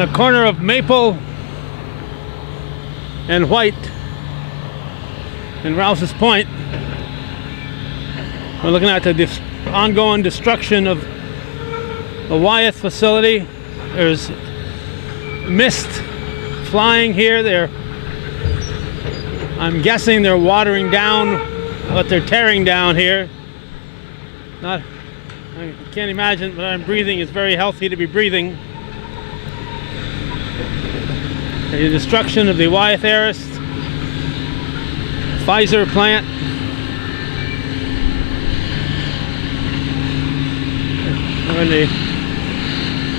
the corner of Maple and White in Rouses Point. We're looking at the ongoing destruction of the Wyeth facility. There's mist flying here. I'm guessing they're watering down what they're tearing down here. I can't imagine what I'm breathing is very healthy to be breathing. The destruction of the Wyeth-Ayerst Pfizer plant. We're in the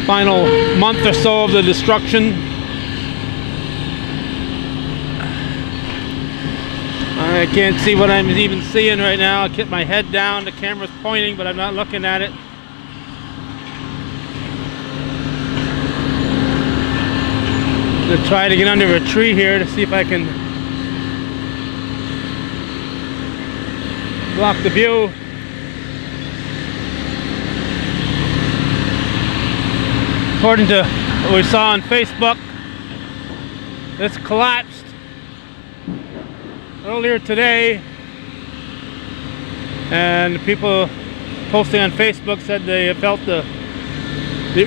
final month or so of the destruction. I can't see what I'm even seeing right now. I'll keep my head down. The camera's pointing, but I'm not looking at it. I'm gonna try to get under a tree here to see if I can block the view. According to what we saw on Facebook, it's collapsed earlier today, and people posting on Facebook said they felt the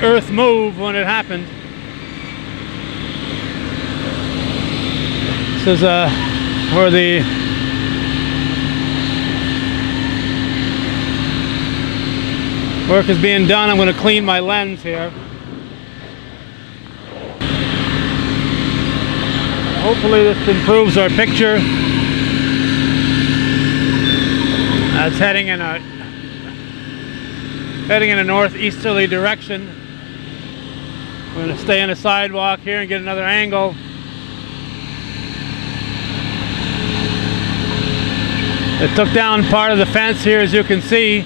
earth move when it happened. This is where the work is being done. I'm going to clean my lens here. Hopefully this improves our picture. It's heading in a northeasterly direction. We're going to stay on the sidewalk here and get another angle. It took down part of the fence here, as you can see.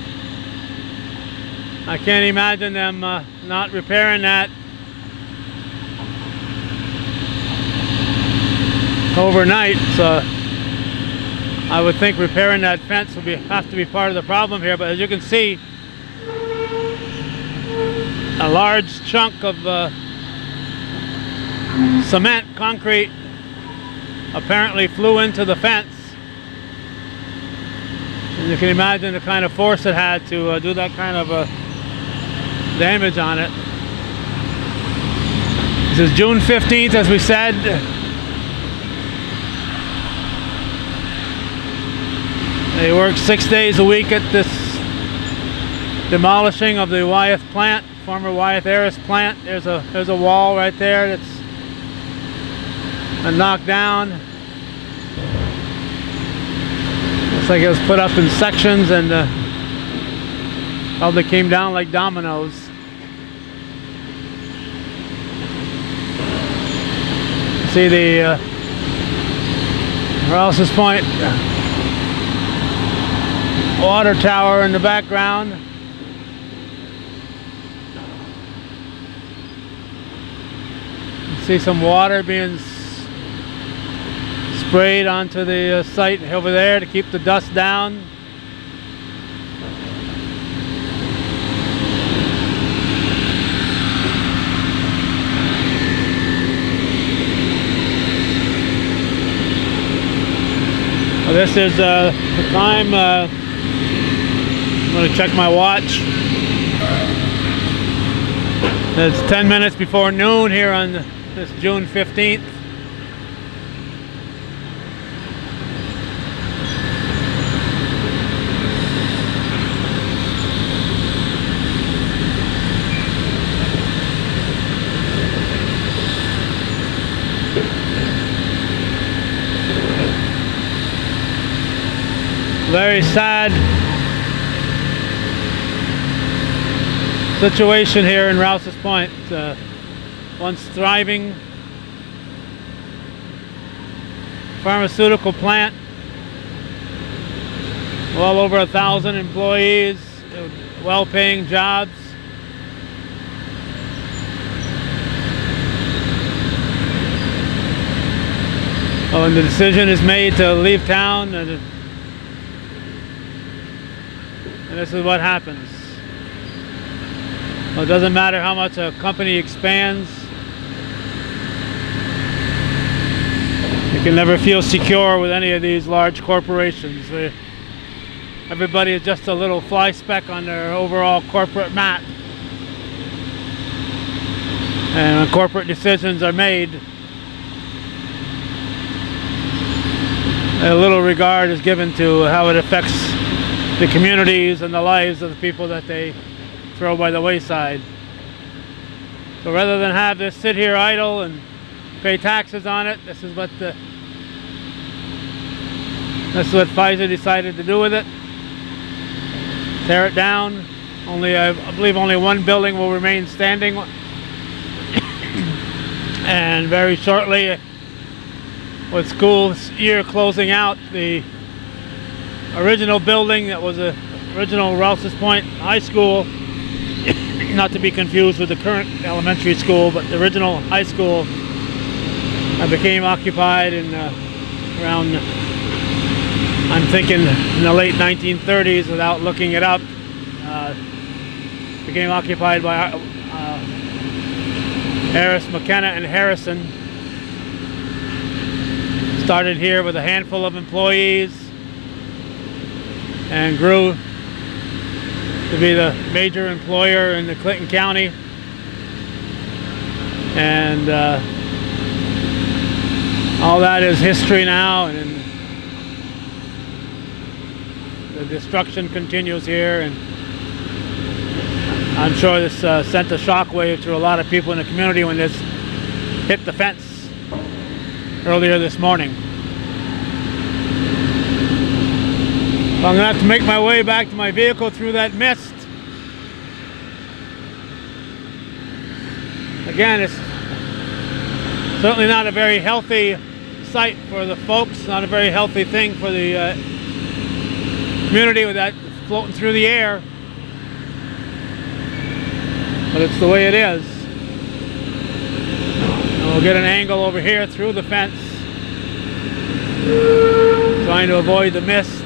I can't imagine them not repairing that overnight. So I would think repairing that fence will have to be part of the problem here. But as you can see, a large chunk of cement, concrete, apparently flew into the fence. And you can imagine the kind of force it had to do that kind of damage on it. This is June 15th, as we said. They work 6 days a week at this demolishing of the Wyeth plant, former Wyeth-Ayerst plant. There's a wall right there that's been knocked down. Looks like it was put up in sections and probably came down like dominoes. See the Rouses Point water tower in the background. You see some water being sprayed onto the site over there to keep the dust down. Well, this is the time. I'm going to check my watch. It's 10 minutes before noon here on this June 15th. Very sad situation here in Rouses Point. Once thriving pharmaceutical plant, well over 1,000 employees, well-paying jobs. Oh, and the decision is made to leave town, and this is what happens. Well, it doesn't matter how much a company expands, can never feel secure with any of these large corporations. Everybody is just a little fly speck on their overall corporate map. And when corporate decisions are made, a little regard is given to how it affects the communities and the lives of the people that they throw by the wayside. So rather than have this sit here idle and pay taxes on it, this is what Pfizer decided to do with it. Tear it down. I believe only one building will remain standing. And very shortly, with school year closing out, the original building that was the original Rouses Point High School, not to be confused with the current elementary school, but the original high school became occupied in around, I'm thinking in the late 1930s without looking it up, became occupied by Ayerst, McKenna, and Harrison. Started here with a handful of employees and grew to be the major employer in the Clinton County. And all that is history now, and the destruction continues here. And I'm sure this sent a shockwave through a lot of people in the community when this hit the fence earlier this morning. So I'm going to have to make my way back to my vehicle through that mist. Again, it's certainly not a very healthy sight for the folks, not a very healthy thing for the community with that floating through the air. But it's the way it is. And we'll get an angle over here through the fence, trying to avoid the mist.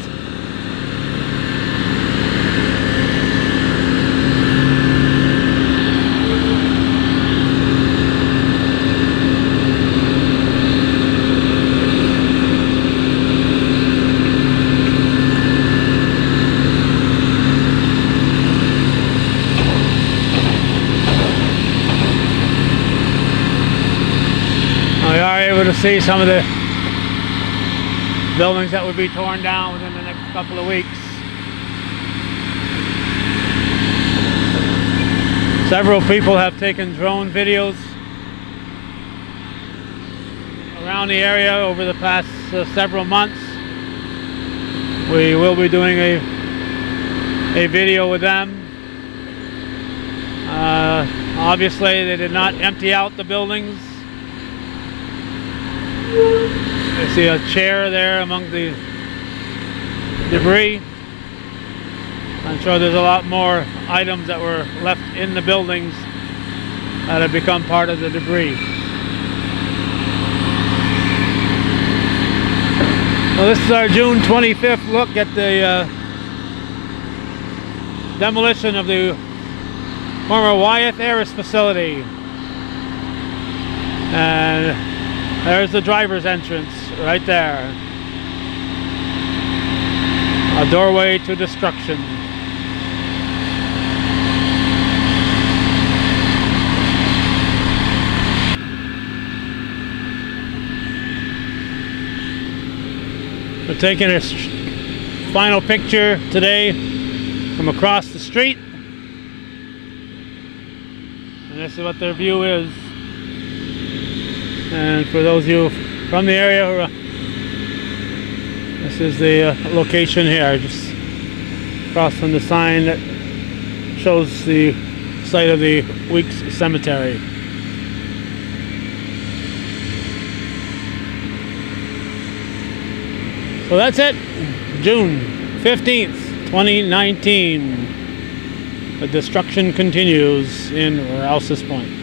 To see some of the buildings that would be torn down within the next couple of weeks. Several people have taken drone videos around the area over the past several months. We will be doing a video with them. Obviously, they did not empty out the buildings. I see a chair there among the debris. I'm sure there's a lot more items that were left in the buildings that have become part of the debris. Well, this is our June 25th look at the demolition of the former Wyeth-Ayerst facility. And there's the driver's entrance right there. A doorway to destruction. We're taking a final picture today from across the street. And this is what their view is. And for those of you from the area, this is the location here, just across from the sign that shows the site of the Weeks Cemetery. So that's it, June 15th, 2019. The destruction continues in Rouses Point.